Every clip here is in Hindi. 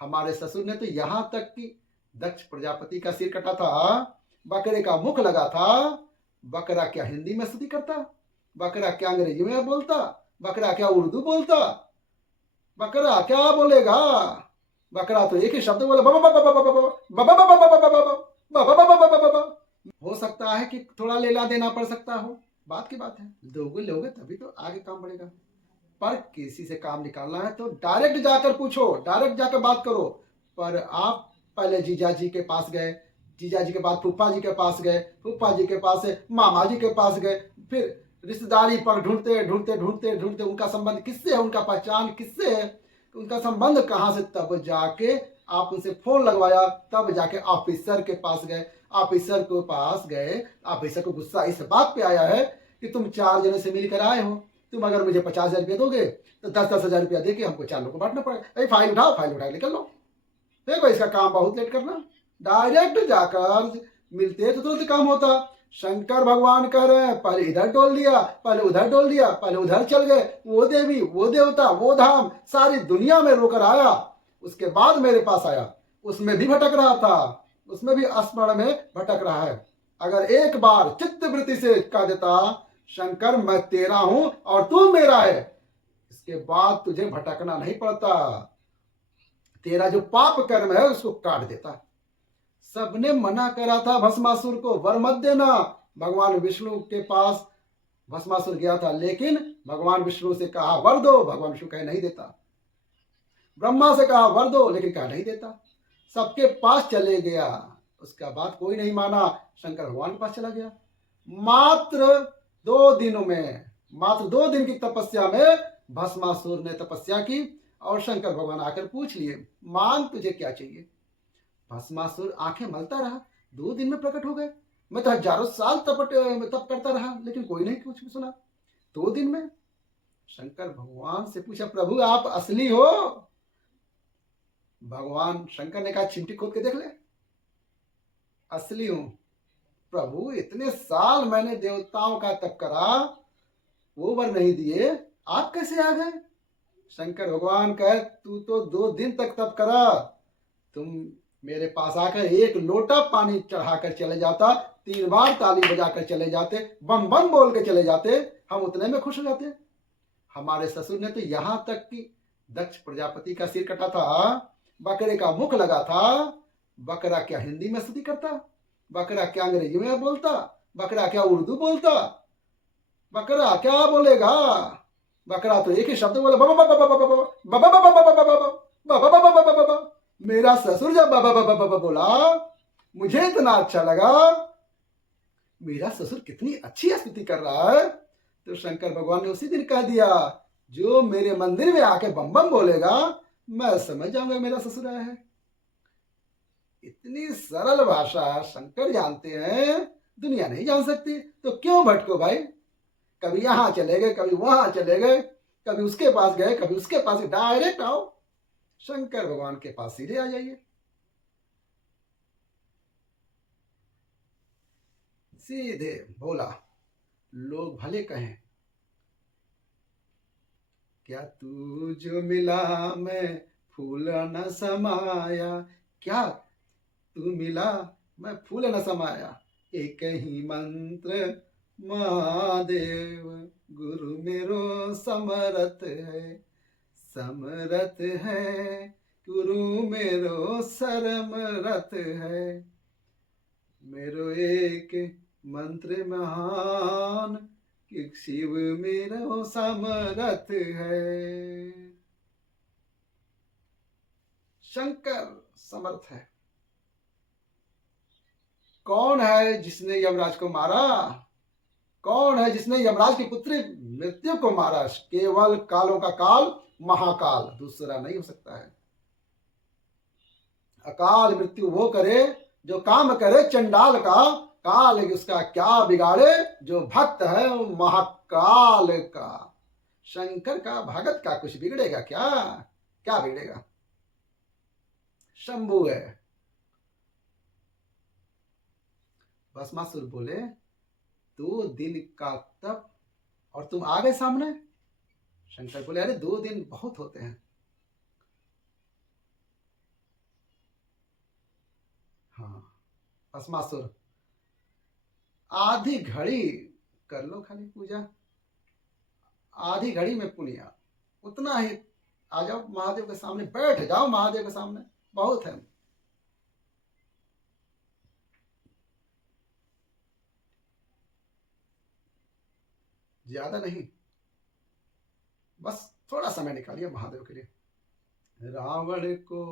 हमारे ससुर ने तो यहाँ तक कि दक्ष प्रजापति का सिर कटा था, बकरे का मुख लगा था। बकरा क्या हिंदी में स्तुति करता, बकरा क्या अंग्रेजी में बोलता, बकरा क्या उर्दू बोलता, बकरा क्या बोलेगा। बकरा तो एक ही शब्द बोले, हो सकता है कि थोड़ा लेला देना पड़ सकता हो, बात की बात है। दोगे लोगे तभी तो आगे काम बढ़ेगा। पर किसी से काम निकालना है तो डायरेक्ट जाकर पूछो, डायरेक्ट जाकर बात करो। पर आप पहले जीजा जी के पास गए, जीजा जी के बाद फूफा जी के पास गए, फूफा जी के पास से मामा जी के पास गए, फिर रिश्तेदारी पर ढूंढते ढूंढते ढूंढते ढूंढते उनका संबंध किससे है, उनका पहचान किससे है, उनका संबंध कहाँ से, तब जाके आप उनसे फोन लगवाया, तब जाके ऑफिसर के पास गए। ऑफिसर के पास गए, ऑफिसर को गुस्सा इस बात पे आया है कि तुम 4 जने से मिलकर आए हो, तुम अगर मुझे 50,000 रुपया दोगे तो 10-10 हजार रुपया देके हमको 4 लोग को बांटना पड़ेगा। फाइल उठाओ, फाइल उठा निकल लो। देखो इसका काम बहुत लेट करना, डायरेक्ट जाकर मिलते तो तुरंत काम होता। शंकर भगवान कह रहे हैं पहले इधर डोल दिया, पहले उधर डोल दिया, पहले उधर चल गए, वो देवी वो देवता वो धाम सारी दुनिया में रोकर आया, उसके बाद मेरे पास आया, उसमें भी भटक रहा था, उसमें भी स्मरण में भटक रहा है। अगर एक बार चित्त वृत्ति से कह देता शंकर मैं तेरा हूं और तू मेरा है, इसके बाद तुझे भटकना नहीं पड़ता, तेरा जो पाप कर्म है उसको काट देता। सबने मना करा था भस्मासुर को, वर मत देना। भगवान विष्णु के पास भस्मासुर गया था, लेकिन भगवान विष्णु से कहा वर दो, भगवान विष्णु कहे नहीं देता। ब्रह्मा से कहा वर दो, लेकिन कहा नहीं देता। सबके पास चले गया, उसका बात कोई नहीं माना, शंकर भगवान के पास चला गया। मात्र 2 दिनों में, मात्र 2 दिन की तपस्या में भस्मासुर ने तपस्या की और शंकर भगवान आकर पूछ लिए मांग तुझे क्या चाहिए। भस्मासुर आंखें मलता रहा, 2 दिन में प्रकट हो गए। मैं तो हजारों साल तप करता रहा, लेकिन कोई नहीं कुछ भी सुना। 2 दिन में शंकर भगवान से पूछा प्रभु आप असली हो। भगवान शंकर ने कहा चिमटी खोद के देख ले, असली हूं। प्रभु इतने साल मैंने देवताओं का तप करा, वो वर नहीं दिए, आप कैसे आ गए। शंकर भगवान कहे तू तो 2 दिन तक तप करा, तुम मेरे पास आकर 1 लोटा पानी चढ़ाकर चले जाता, 3 बार ताली बजाकर चले जाते, बम बम बोल के चले जाते, हम उतने में खुश हो जाते। हमारे ससुर ने तो यहाँ तक कि दक्ष प्रजापति का सिर कटा था, बकरे का मुख लगा था। बकरा क्या हिंदी में स्तुति करता, बकरा क्या अंग्रेजी में बोलता, बकरा क्या उर्दू बोलता, बकरा क्या बोलेगा। बकरा तो एक ही शब्द बोले, मेरा ससुर जब बाबा बोला मुझे इतना अच्छा लगा, मेरा ससुर कितनी अच्छी स्तुति कर रहा है। तो शंकर भगवान ने उसी दिन कह दिया जो मेरे मंदिर में आके बम बम बोलेगा मैं समझ जाऊंगा मेरा ससुर आया है। इतनी सरल भाषा शंकर जानते हैं, दुनिया नहीं जान सकती, तो क्यों भटको भाई। कभी यहां चले गए, कभी वहां चले गए, कभी उसके पास गए, कभी उसके पास, डायरेक्ट आओ शंकर भगवान के पास, सीधे आ जाइए, सीधे बोला। लोग भले कहें क्या तू जो मिला मैं फूल न समाया, क्या तू मिला मैं फूल न समाया, एक ही मंत्र महादेव गुरु मेरो समरथ है, समरथ है गुरु मेरो सरमरथ है, मेरो एक मंत्र महान कि शिव मेरो समरथ है। शंकर समर्थ है। कौन है जिसने यमराज को मारा, कौन है जिसने यमराज की पुत्री मृत्यु को मारा। केवल कालों का काल महाकाल, दूसरा नहीं हो सकता है। अकाल मृत्यु वो करे जो काम करे चंडाल का, काल उसका क्या बिगाड़े जो भक्त है महाकाल का। शंकर का भगत का कुछ बिगड़ेगा क्या, क्या बिगड़ेगा। शंभु है। भस्मासुर बोले 2 दिन का तप और तुम आ गए सामने। शंकर बोले अरे 2 दिन बहुत होते हैं। भस्मासुर। आधी घड़ी कर लो खाली पूजा, आधी घड़ी में पुनिया, उतना ही। आ जाओ महादेव के सामने, बैठ जाओ महादेव के सामने, बहुत है। ज्यादा नहीं, बस थोड़ा समय निकालिए महादेव के लिए। रावण को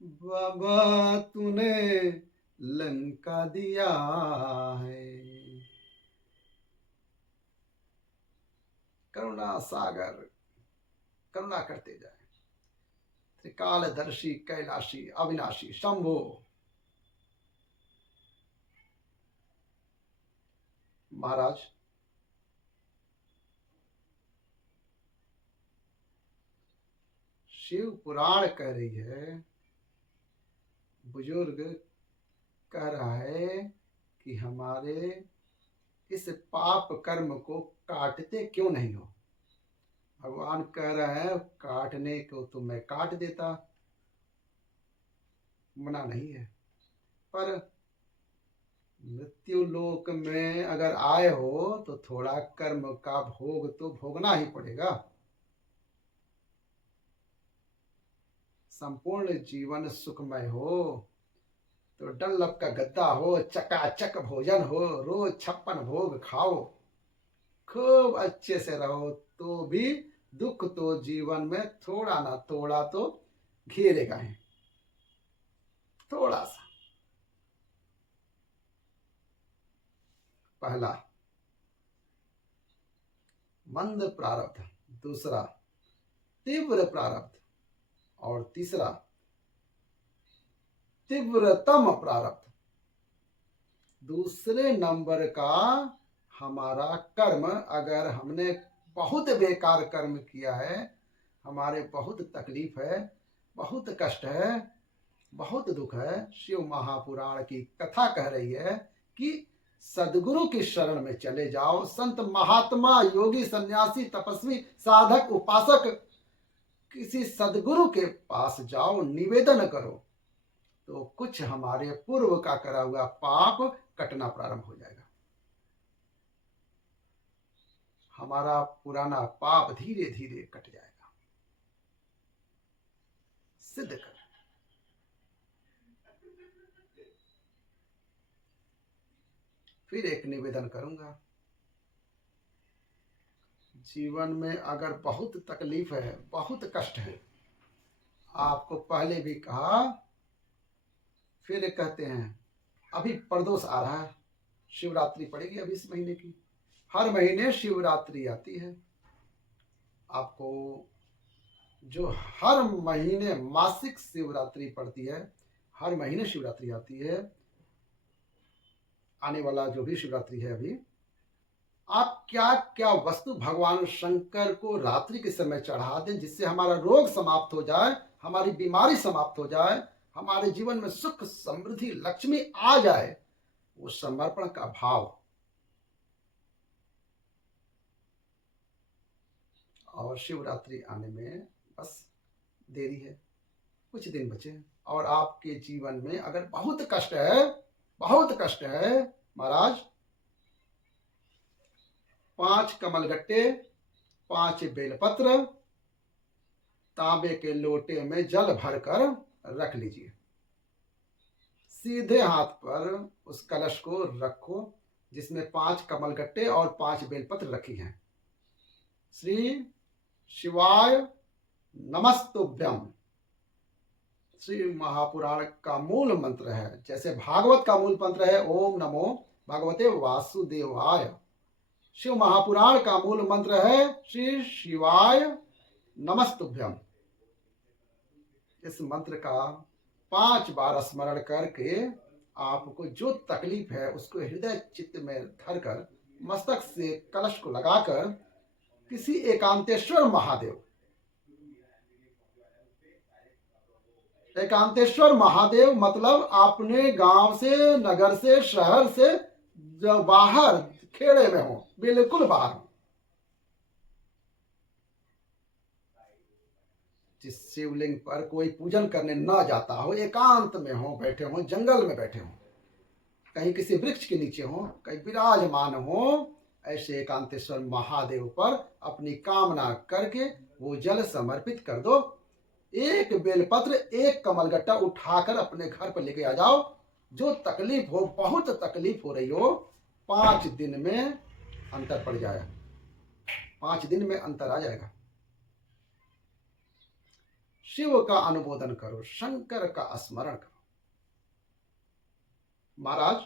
बाबा तूने लंका दिया है, करुणा सागर करुणा करते जाए। त्रिकालदर्शी कैलाशी अविनाशी शंभो। महाराज शिव पुराण कह रही है, बुजुर्ग कह रहा है कि हमारे इस पाप कर्म को काटते क्यों नहीं हो। भगवान कह रहे हैं काटने को तो मैं काट देता, मना नहीं है, पर मृत्यु लोक में अगर आए हो तो थोड़ा कर्म का भोग तो भोगना ही पड़ेगा। संपूर्ण जीवन सुखमय हो तो डल्लभ का गद्दा हो, चकाचक भोजन हो, रोज 56 भोग खाओ, खूब अच्छे से रहो, तो भी दुख तो जीवन में थोड़ा ना थोड़ा तो घेरेगा ही, थोड़ा सा। पहला मंद प्रारब्ध, दूसरा तीव्र प्रारब्ध, और तीसरा तीव्रतम प्रारब्ध। दूसरे नंबर का हमारा कर्म, अगर हमने बहुत बेकार कर्म किया है, हमारे बहुत तकलीफ है, बहुत कष्ट है, बहुत दुख है, शिव महापुराण की कथा कह रही है कि सदगुरु की शरण में चले जाओ। संत महात्मा योगी सन्यासी तपस्वी साधक उपासक किसी सदगुरु के पास जाओ, निवेदन करो, तो कुछ हमारे पूर्व का करा हुआ पाप कटना प्रारंभ हो जाएगा। हमारा पुराना पाप धीरे धीरे कट जाएगा। सिद्ध कर। फिर एक निवेदन करूंगा, जीवन में अगर बहुत तकलीफ है, बहुत कष्ट है, आपको पहले भी कहा, फिर कहते हैं, अभी प्रदोष आ रहा है, शिवरात्रि पड़ेगी अभी इस महीने की, हर महीने शिवरात्रि आती है। आपको जो हर महीने मासिक शिवरात्रि पड़ती है, हर महीने शिवरात्रि आती है, आने वाला जो भी शिवरात्रि है अभी, आप क्या क्या वस्तु भगवान शंकर को रात्रि के समय चढ़ा दें, जिससे हमारा रोग समाप्त हो जाए, हमारी बीमारी समाप्त हो जाए, हमारे जीवन में सुख समृद्धि लक्ष्मी आ जाए। वो समर्पण का भाव। और शिवरात्रि आने में बस देरी है, कुछ दिन बचे हैं। और आपके जीवन में अगर बहुत कष्ट है, बहुत कष्ट है, महाराज 5 कमलगट्टे, 5 बेलपत्र तांबे के लोटे में जल भरकर रख लीजिए। सीधे हाथ पर उस कलश को रखो जिसमें 5 कमलगट्टे और 5 बेलपत्र रखी हैं। श्री शिवाय नमस्तुभ्यम श्री महापुराण का मूल मंत्र है। जैसे भागवत का मूल मंत्र है ओम नमो भगवते वासुदेवाय, शिव महापुराण का मूल मंत्र है श्री शिवाय नमस्तुभ्यम। इस मंत्र का 5 बार स्मरण करके आपको जो तकलीफ है उसको हृदय चित्त में धरकर मस्तक से कलश को लगाकर किसी एकांतेश्वर महादेव, एकांतेश्वर महादेव मतलब अपने गांव से, नगर से, शहर से जो बाहर खेड़े में हो, बिल्कुल बाहर, जिस शिवलिंग पर कोई पूजन करने ना जाता हो, एकांत में हो, बैठे हो, जंगल में बैठे हो, कहीं किसी वृक्ष के नीचे हो, कहीं विराजमान हो, ऐसे एकांतेश्वर महादेव पर अपनी कामना करके वो जल समर्पित कर दो। एक बेलपत्र, एक कमलगट्टा उठाकर अपने घर पर लेके आ जाओ। जो तकलीफ हो, बहुत तकलीफ हो रही हो, 5 दिन में अंतर पड़ जाएगा, 5 दिन में अंतर आ जाएगा। शिव का अनुमोदन करो, शंकर का स्मरण करो। महाराज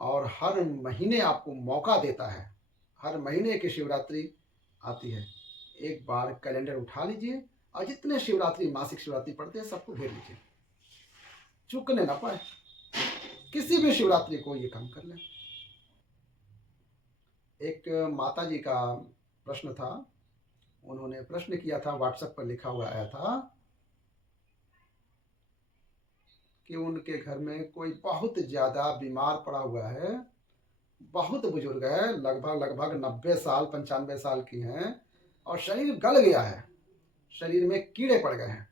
और हर महीने आपको मौका देता है, हर महीने की शिवरात्रि आती है, एक बार कैलेंडर उठा लीजिए और जितने शिवरात्रि, मासिक शिवरात्रि पड़ते हैं सबको घेर लीजिए, चूकने ना पाए। किसी भी शिवरात्रि को ये काम कर लें। एक माता जी का प्रश्न था, उन्होंने प्रश्न किया था, व्हाट्सएप पर लिखा हुआ आया था कि उनके घर में कोई बहुत ज़्यादा बीमार पड़ा हुआ है, बहुत बुजुर्ग है, लगभग 90 साल 95 साल की हैं और शरीर गल गया है, शरीर में कीड़े पड़ गए हैं।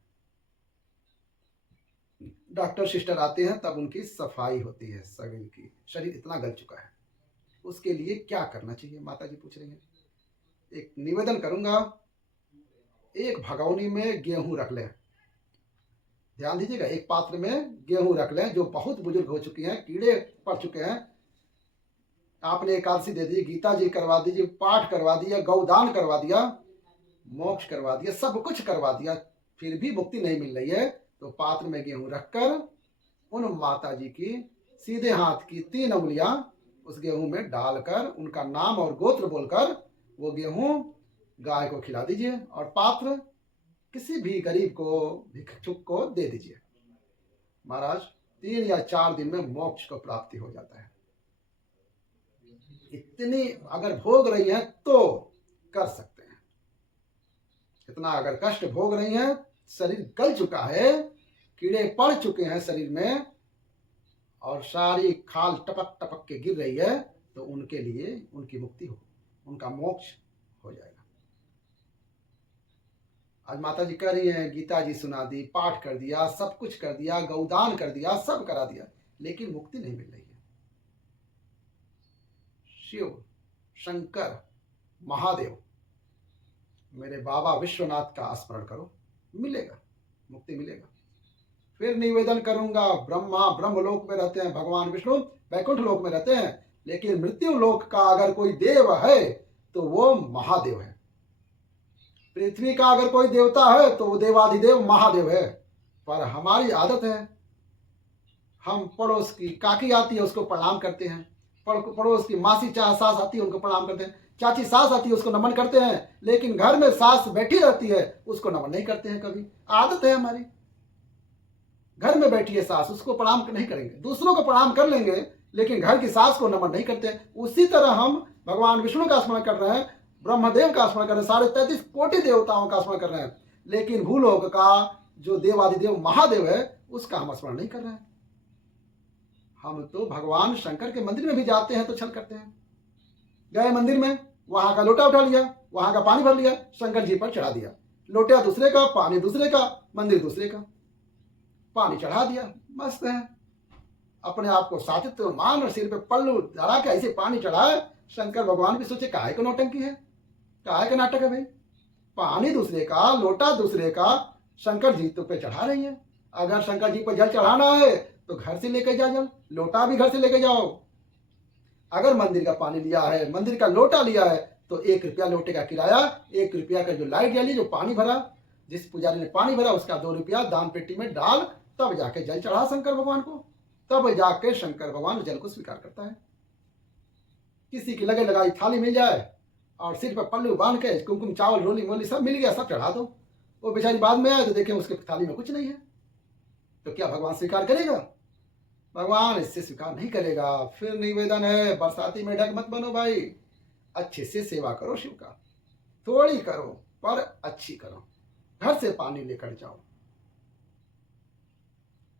डॉक्टर सिस्टर आते हैं तब उनकी सफाई होती है, शरीर की, शरीर इतना गल चुका है, उसके लिए क्या करना चाहिए, माता जी पूछ रही हैं। एक निवेदन करूंगा, एक भगोनी में गेहूं रख लें, ध्यान दीजिएगा, एक पात्र में गेहूं रख लें, जो बहुत बुजुर्ग हो चुकी हैं, कीड़े पड़ चुके हैं। आपने एकादशी दे दी, गीता जी करवा दीजिए, पाठ करवा दिया, गौदान करवा दिया, मोक्ष करवा दिया, सब कुछ करवा दिया, फिर भी मुक्ति नहीं मिल रही है, तो पात्र में गेहूं रखकर उन माता जी की सीधे हाथ की 3 उंगलियां उस गेहूं में डालकर उनका नाम और गोत्र बोलकर वो गेहूं गाय को खिला दीजिए और पात्र किसी भी गरीब को, भिक्षुक को दे दीजिए। महाराज 3 या 4 दिन में मोक्ष को प्राप्ति हो जाता है। इतनी अगर भोग रही है तो कर सकते हैं, इतना अगर कष्ट भोग रही है, शरीर गल चुका है, कीड़े पड़ चुके हैं शरीर में और सारी खाल टपक टपक के गिर रही है, तो उनके लिए उनकी मुक्ति हो, उनका मोक्ष हो जाएगा। आज माता जी कह रही हैं, गीता जी सुना दी, पाठ कर दिया, सब कुछ कर दिया, गौदान कर दिया, सब करा दिया, लेकिन मुक्ति नहीं मिल रही है। शिव, शंकर, महादेव, मेरे बाबा विश्वनाथ का स्मरण करो, मिलेगा, मुक्ति मिलेगा। फिर निवेदन करूंगा, ब्रह्मा ब्रह्मलोक में रहते हैं, भगवान विष्णु वैकुंठ लोक में रहते हैं, लेकिन मृत्यु लोक का अगर कोई देव है तो वो महादेव है। पृथ्वी का अगर कोई देवता है तो वो देवाधिदेव महादेव है। पर हमारी आदत है, हम पड़ोस की काकी आती है उसको प्रणाम करते हैं, पड़ोस की मासी सास आती है उनको प्रणाम करते हैं, चाची सास आती है उसको नमन करते हैं, लेकिन घर में सास बैठी रहती है उसको नमन नहीं करते हैं। कभी आदत है हमारी, घर में बैठी है सास, उसको प्रणाम नहीं करेंगे, दूसरों को प्रणाम कर लेंगे, लेकिन घर की सास को नमन नहीं करते। उसी तरह हम भगवान विष्णु का स्मरण कर रहे हैं, ब्रह्मदेव का स्मरण कर रहे हैं, सारे 33 कोटि देवताओं का स्मरण कर रहे हैं, लेकिन भूलोक का जो देवाधिदेव महादेव है उसका हम स्मरण नहीं कर रहे हैं। हम तो भगवान शंकर के मंदिर में भी जाते हैं तो छल करते हैं, गए मंदिर में, वहां का लोटा उठा लिया, वहां का पानी भर लिया, शंकर जी पर चढ़ा दिया, लोटा दूसरे का, पानी दूसरे का, मंदिर दूसरे का, पानी चढ़ा दिया, मस्त है, अपने आप को सातित्व मान और सिर पे पल्लू धरा के ऐसे पानी चढ़ाए। शंकर भगवान भी सोचे काहे को नौटंकी है, काहे का नाटक है भाई, पानी दूसरे का, लोटा दूसरे का, शंकर जी तो पे चढ़ा रही है। अगर शंकर जी पर जल चढ़ाना है तो घर से लेके जा जल, लोटा भी घर से लेके जाओ। अगर मंदिर का पानी लिया है, मंदिर का लोटा लिया है, तो 1 रुपया लोटे का किराया, 1 रुपया का जो लाइट जली, जो पानी भरा, जिस पुजारी ने पानी भरा उसका 2 रुपया दान पेटी में डाल, तब जाके जल चढ़ा शंकर भगवान को, तब जाके शंकर भगवान जल को स्वीकार करता है। किसी की लगे लगाई थाली मिल जाए और सिर पर पल्लू बांध के कुमकुम चावल रोली मोली सब मिल गया, सब चढ़ा दो, वो बेचारी बाद में आए तो देखें उसके थाली में कुछ नहीं है, तो क्या भगवान स्वीकार करेगा? भगवान इससे स्वीकार नहीं करेगा। फिर निवेदन है, बरसाती मेढक मत बनो भाई, अच्छे से सेवा करो शिव का, थोड़ी करो पर अच्छी करो, घर से पानी लेकर जाओ।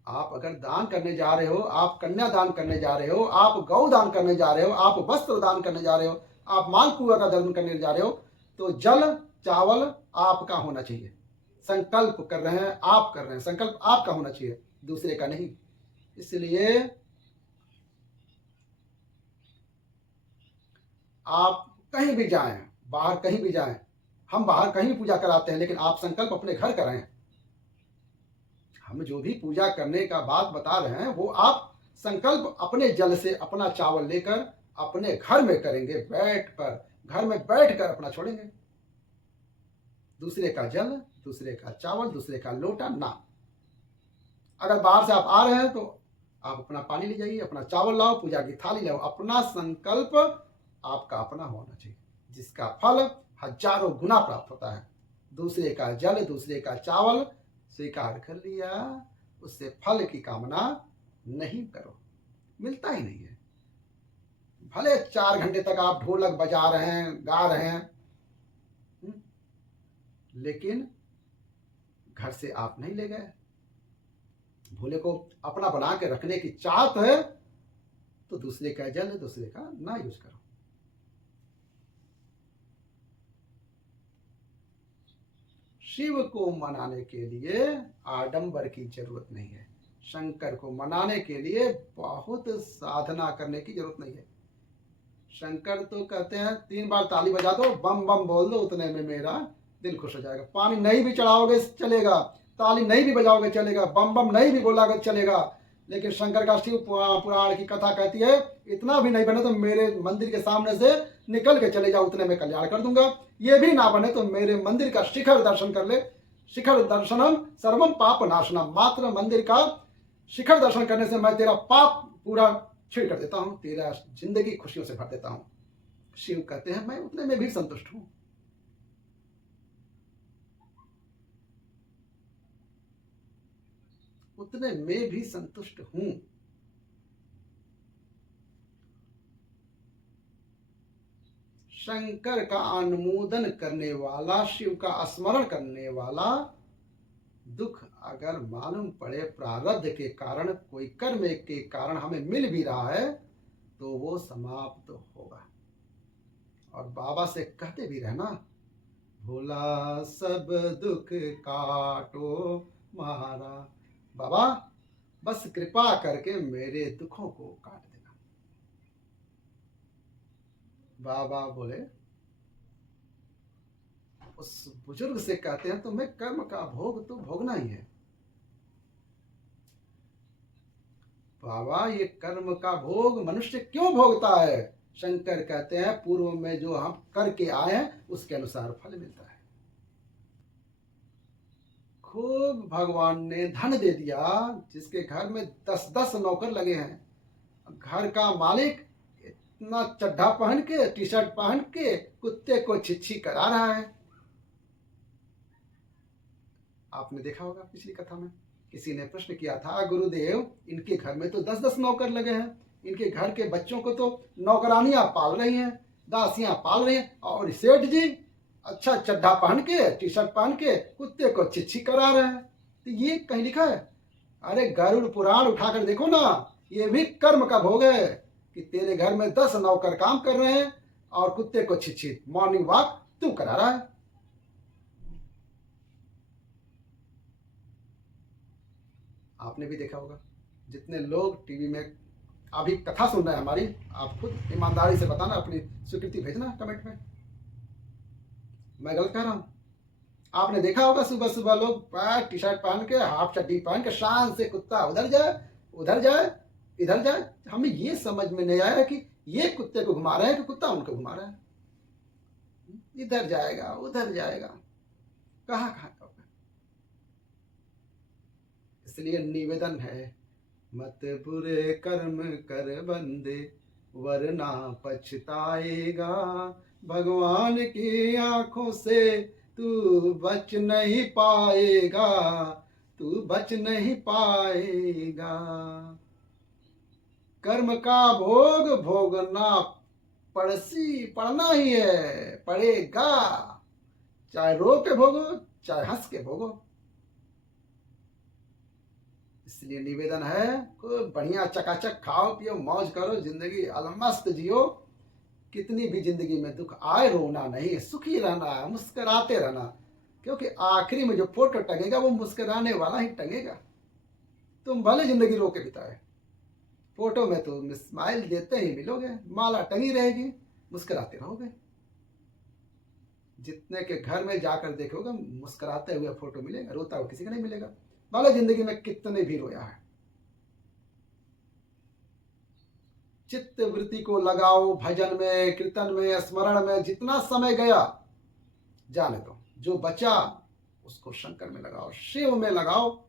आप अगर दान करने जा रहे हो, आप कन्या दान करने जा रहे हो, आप गौ दान करने जा रहे हो, आप वस्त्र दान करने जा रहे हो, आप माल कुआ का दान करने जा रहे हो, तो जल चावल आपका होना चाहिए, संकल्प कर रहे हैं, आप कर रहे हैं, संकल्प आपका होना चाहिए, दूसरे का नहीं। इसलिए आप कहीं भी जाएं, बाहर कहीं भी जाएं, हम बाहर कहीं भी पूजा कराते हैं, लेकिन आप संकल्प अपने घर करें। हम जो भी पूजा करने का बात बता रहे हैं वो आप संकल्प अपने जल से, अपना चावल लेकर अपने घर में करेंगे, बैठ कर, घर में बैठ कर अपना छोड़ेंगे। दूसरे का जल, दूसरे का चावल, दूसरे का लोटा ना। अगर बाहर से आप आ रहे हैं तो आप अपना पानी ले जाइए, अपना चावल लाओ, पूजा की थाली लाओ। अपना संकल्प आपका अपना होना चाहिए, जिसका फल हजारों गुना प्राप्त होता है। दूसरे का जल, दूसरे का चावल स्वीकार कर लिया, उससे फल की कामना नहीं करो, मिलता ही नहीं है। भले 4 घंटे तक आप ढोलक बजा रहे हैं, गा रहे हैं, लेकिन घर से आप नहीं ले गए। भोले को अपना बना के रखने की चाहत है तो दूसरे का जल, दूसरे का ना यूज करो। शिव को मनाने के लिए आडंबर की जरूरत नहीं है। शंकर को मनाने के लिए बहुत साधना करने की जरूरत नहीं है। शंकर तो कहते हैं 3 बार ताली बजा दो, बम बम बोल दो, उतने में मेरा दिल खुश हो जाएगा। पानी नहीं भी चढ़ाओगे चलेगा, ताली नहीं भी बजाओगे चलेगा, बम बम नहीं भी बोलोगे चलेगा। लेकिन शंकर का शिव पुराण की कथा कहती है, इतना भी नहीं बने तो मेरे मंदिर के सामने से निकल के चले जाओ, उतने में कल्याण कर दूंगा। ये भी ना बने तो मेरे मंदिर का शिखर दर्शन कर ले। शिखर दर्शनम सर्वम पाप नाशनम। मात्र मंदिर का शिखर दर्शन करने से मैं तेरा पाप पूरा छीड़ कर देता हूं, तेरा जिंदगी खुशियों से भर देता हूं। शिव कहते हैं मैं उतने में भी संतुष्ट हूं। उतने में भी संतुष्ट हूं। शंकर का अनुमोदन करने वाला, शिव का स्मरण करने वाला, दुख अगर मालूम पड़े प्रारब्ध के कारण, कोई कर्म के कारण हमें मिल भी रहा है तो वो समाप्त होगा। और बाबा से कहते भी रहना, भोला सब दुख काटो मारा। बाबा बस कृपा करके मेरे दुखों को काट देना। बाबा बोले, उस बुजुर्ग से कहते हैं तुम्हें कर्म का भोग तो भोगना ही है। बाबा ये कर्म का भोग मनुष्य क्यों भोगता है? शंकर कहते हैं पूर्व में जो हम करके आए हैं उसके अनुसार फल मिलता है। खूब भगवान ने धन दे दिया, जिसके घर में 10-10 नौकर लगे हैं, घर का मालिक इतना चड्ढा पहन के, टी शर्ट पहन के कुत्ते को छिछी करा रहा है। आपने देखा होगा पिछली कथा में किसी ने प्रश्न किया था, गुरुदेव इनके घर में तो 10-10 नौकर लगे हैं, इनके घर के बच्चों को तो नौकरानियां पाल रही हैं, दासियां पाल रही हैं, और सेठ जी अच्छा चड्ढा पहन के, टी शर्ट पहन के कुत्ते को छिछी करा रहे हैं। तो ये कहीं लिखा है? अरे गरुड़ पुराण उठाकर देखो ना, ये भी कर्म का भोग है कि तेरे घर में 10 नौकर काम कर रहे हैं और कुत्ते को छिछी मॉर्निंग वॉक तू करा रहा है। आपने भी देखा होगा, जितने लोग टीवी में अभी कथा सुन रहे हैं हमारी, आप खुद ईमानदारी से बताना, अपनी स्वीकृति भेजना कमेंट में, मैं गलत कह रहा हूं? आपने देखा होगा सुबह सुबह लोग टी शर्ट पहन के, हाफ चड्डी पहन के, शान से कुत्ता उधर जाए उधर जाए इधर जाए। हमें ये समझ में नहीं आया कि ये कुत्ते को घुमा रहे हैं कि कुत्ता उनको घुमा रहा है। इधर जाएगा उधर जाएगा, कहाँ कहाँ होगा। इसलिए निवेदन है, मत बुरे कर्म कर बंदे वरना पछताएगा। भगवान की आंखों से तू बच नहीं पाएगा, तू बच नहीं पाएगा। कर्म का भोग भोगना पड़ना ही है, पड़ेगा, चाहे रो के भोगो चाहे हंस के भोगो। इसलिए निवेदन है, खूब बढ़िया चकाचक खाओ पियो, मौज करो, जिंदगी अलमस्त जियो। कितनी भी जिंदगी में दुख आए रोना नहीं, सुखी रहना, मुस्कुराते रहना। क्योंकि आखिरी में जो फोटो टंगेगा वो मुस्कुराने वाला ही टंगेगा। तुम भले जिंदगी रो के बिताए, फोटो में तो स्माइल देते ही मिलोगे, माला टंगी रहेगी, मुस्कुराते रहोगे। जितने के घर में जाकर देखोगे मुस्कुराते हुए फोटो मिलेगा, रोता हुआ किसी का नहीं मिलेगा। भले जिंदगी में कितने भी रोया है। चित्त वृत्ति को लगाओ भजन में, कीर्तन में, स्मरण में। जितना समय गया जाने दो, जो बचा उसको शंकर में लगाओ, शिव में लगाओ,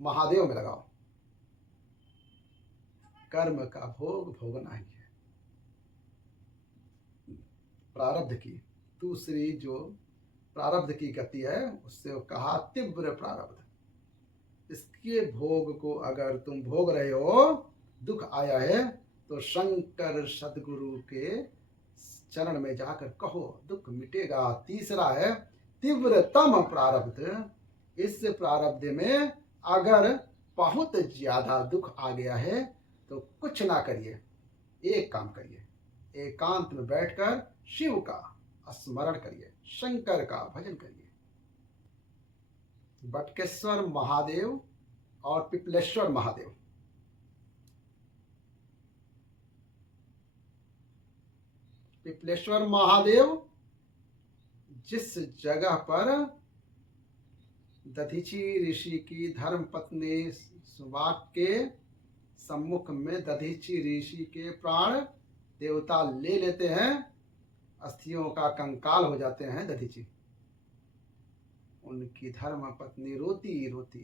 महादेव में लगाओ। कर्म का भोग भोगना ही है। प्रारब्ध की दूसरी जो प्रारब्ध की गति है उससे वो कहा तीव्र प्रारब्ध। इसके भोग को अगर तुम भोग रहे हो, दुख आया है, तो शंकर सदगुरु के चरण में जाकर कहो, दुख मिटेगा। तीसरा है तीव्रतम प्रारब्ध। इस प्रारब्ध में अगर बहुत ज्यादा दुख आ गया है तो कुछ ना करिए, एक काम करिए, एकांत में बैठकर शिव का स्मरण करिए, शंकर का भजन करिए। बटकेश्वर महादेव और पिपलेश्वर महादेव, पिपलेश्वर महादेव जिस जगह पर दधीची ऋषि की धर्म पत्नी सुबाक के सम्मुख में दधीची ऋषि के प्राण देवता ले लेते हैं, अस्थियों का कंकाल हो जाते हैं दधीची। उनकी धर्म पत्नी रोती रोती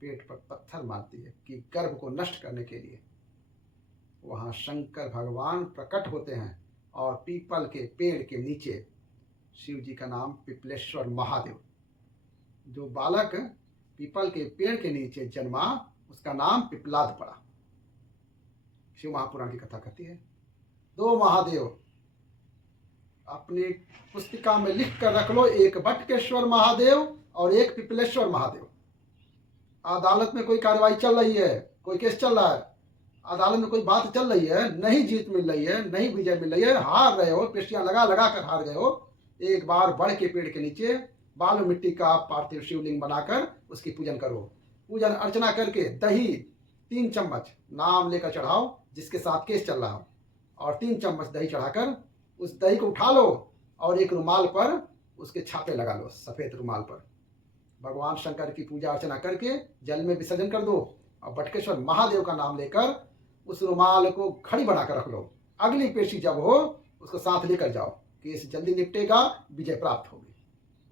पेट पर पत्थर मारती है कि गर्भ को नष्ट करने के लिए। वहां शंकर भगवान प्रकट होते हैं और पीपल के पेड़ के नीचे शिव जी का नाम पिपलेश्वर महादेव। जो बालक पीपल के पेड़ के नीचे जन्मा उसका नाम पिपलाद पड़ा। शिव महापुराण की कथा कहती है। दो महादेव अपनी पुस्तिका में लिख कर रख लो, एक बटकेश्वर महादेव और एक पिपलेश्वर महादेव। अदालत में कोई कार्रवाई चल रही है, कोई केस चल रहा है, अदालत में कोई बात चल रही है, नहीं जीत मिल रही है, नहीं विजय मिल रही है, हार रहे हो, पेशियां लगा लगा कर हार गए हो, एक बार बड़ के पेड़ के नीचे बालू मिट्टी का पार्थिव शिवलिंग बनाकर उसकी पूजन करो। पूजन अर्चना करके दही 3 चम्मच नाम लेकर चढ़ाओ जिसके साथ केस चल रहा हो, और 3 चम्मच दही चढ़ाकर उस दही को उठा लो और एक रुमाल पर उसके छापे लगा लो, सफेद रुमाल पर। भगवान शंकर की पूजा अर्चना करके जल में विसर्जन कर दो और बटकेश्वर महादेव का नाम लेकर उस रुमाल को घड़ी बनाकर रख लो। अगली पेशी जब हो उसको साथ लेकर जाओ, केस जल्दी निपटेगा, विजय प्राप्त होगी।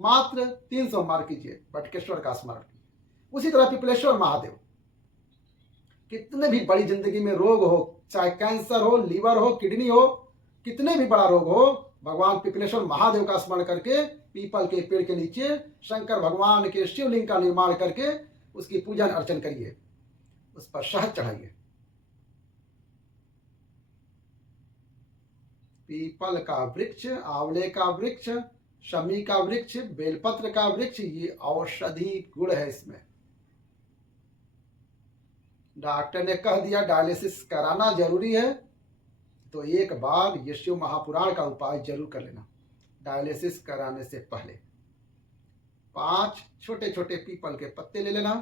मात्र 300 मार कीजिए, बटकेश्वर का स्मरण कीजिए। उसी तरह पिपलेश्वर महादेव, कितने भी बड़ी जिंदगी में रोग हो, चाहे कैंसर हो, लीवर हो, किडनी हो, कितने भी बड़ा रोग हो, भगवान पिपलेश्वर महादेव का स्मरण करके पीपल के पेड़ के नीचे शंकर भगवान के शिवलिंग का निर्माण करके उसकी पूजन अर्चन करिए, उस पर शहद चढ़ाइए। पीपल का वृक्ष, आंवले का वृक्ष, शमी का वृक्ष, बेलपत्र का वृक्ष, ये औषधि गुण है इसमें। डॉक्टर ने कह दिया डायलिसिस कराना जरूरी है, तो एक बार ये शिव महापुराण का उपाय जरूर कर लेना। डायलिसिस कराने से पहले 5 छोटे छोटे पीपल के पत्ते ले लेना,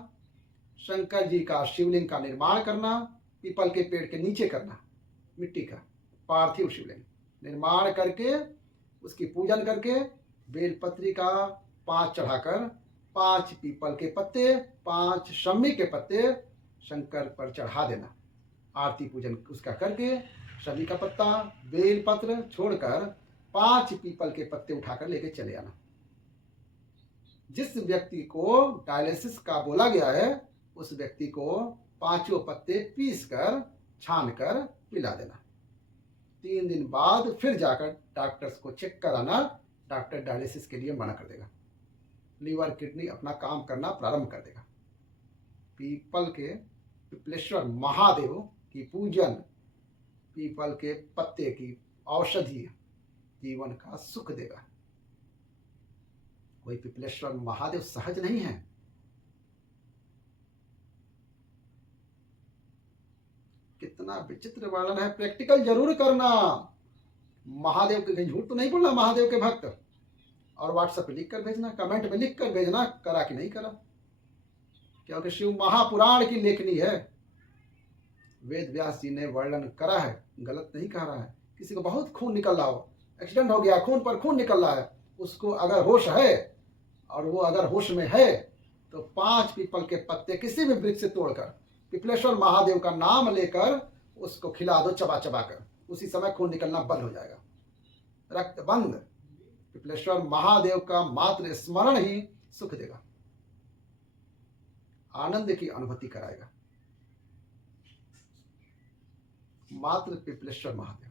शंकर जी का शिवलिंग का निर्माण करना, पीपल के पेड़ के नीचे करना, मिट्टी का पार्थिव शिवलिंग निर्माण करके उसकी पूजन करके बेलपत्री का 5 चढ़ाकर 5 पीपल के पत्ते, 5 शमी के पत्ते शंकर पर चढ़ा देना। आरती पूजन उसका करके शमी का पत्ता, बेल पत्र छोड़कर 5 पीपल के पत्ते उठाकर लेके चले आना। जिस व्यक्ति को डायलिसिस का बोला गया है उस व्यक्ति को 5 पत्ते पीस कर छान कर पिला देना। 3 दिन बाद फिर जाकर डॉक्टर्स को चेक कराना, डॉक्टर डायलिसिस के लिए मना कर देगा, लीवर किडनी अपना काम करना प्रारंभ कर देगा। पीपल के पिपलेश्वर महादेव की पूजन, पीपल के पत्ते की औषधि जीवन का सुख देगा। कोई पिपलेश्वर महादेव सहज नहीं है। कितना विचित्र वर्णन है, प्रैक्टिकल जरूर करना। महादेव के, कहीं झूठ तो नहीं बोलना महादेव के भक्त। और व्हाट्सएप पे लिख कर भेजना, कमेंट में लिख कर भेजना करा कि नहीं करा, क्योंकि शिव महापुराण की लेखनी है। वेद व्यास जी ने वर्णन करा है, गलत नहीं कह रहा है। किसी को बहुत खून निकल रहा हो, एक्सीडेंट हो गया, खून पर खून निकल रहा है, उसको अगर होश है और वो अगर होश में है तो 5 पीपल के पत्ते किसी भी वृक्ष से तोड़कर पिपलेश्वर महादेव का नाम लेकर उसको खिला दो चबा चबा कर, उसी समय खून निकलना बंद हो जाएगा, रक्त बंद। पिपलेश्वर महादेव का मात्र स्मरण ही सुख देगा, आनंद की अनुभूति कराएगा। मात्र पिपलेश्वर महादेव।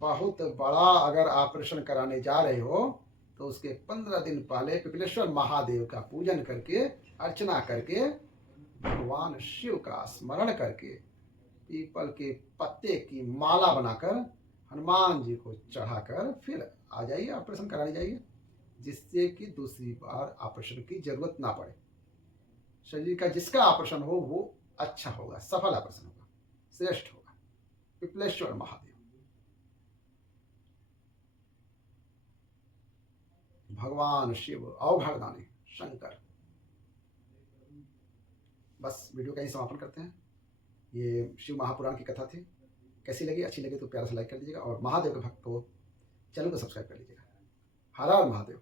बहुत बड़ा अगर ऑपरेशन कराने जा रहे हो तो उसके 15 दिन पहले पिपलेश्वर महादेव का पूजन करके, अर्चना करके, भगवान शिव का स्मरण करके, पीपल के पत्ते की माला बनाकर हनुमान जी को चढ़ाकर फिर आ जाइए, ऑपरेशन कराने जाइए, जिससे कि दूसरी बार ऑपरेशन की जरूरत ना पड़े। शरीर का जिसका ऑपरेशन हो वो अच्छा होगा, सफल ऑपरेशन होगा, श्रेष्ठ होगा। पिपलेश्वर महादेव, भगवान शिव, अवघड़दानी शंकर। बस वीडियो का ही समापन करते हैं। ये शिव महापुराण की कथा थी। कैसी लगी? अच्छी लगी तो प्यारा सा लाइक कर दीजिएगा और महादेव के भक्त को चैनल को सब्सक्राइब कर लीजिएगा। हर हर महादेव।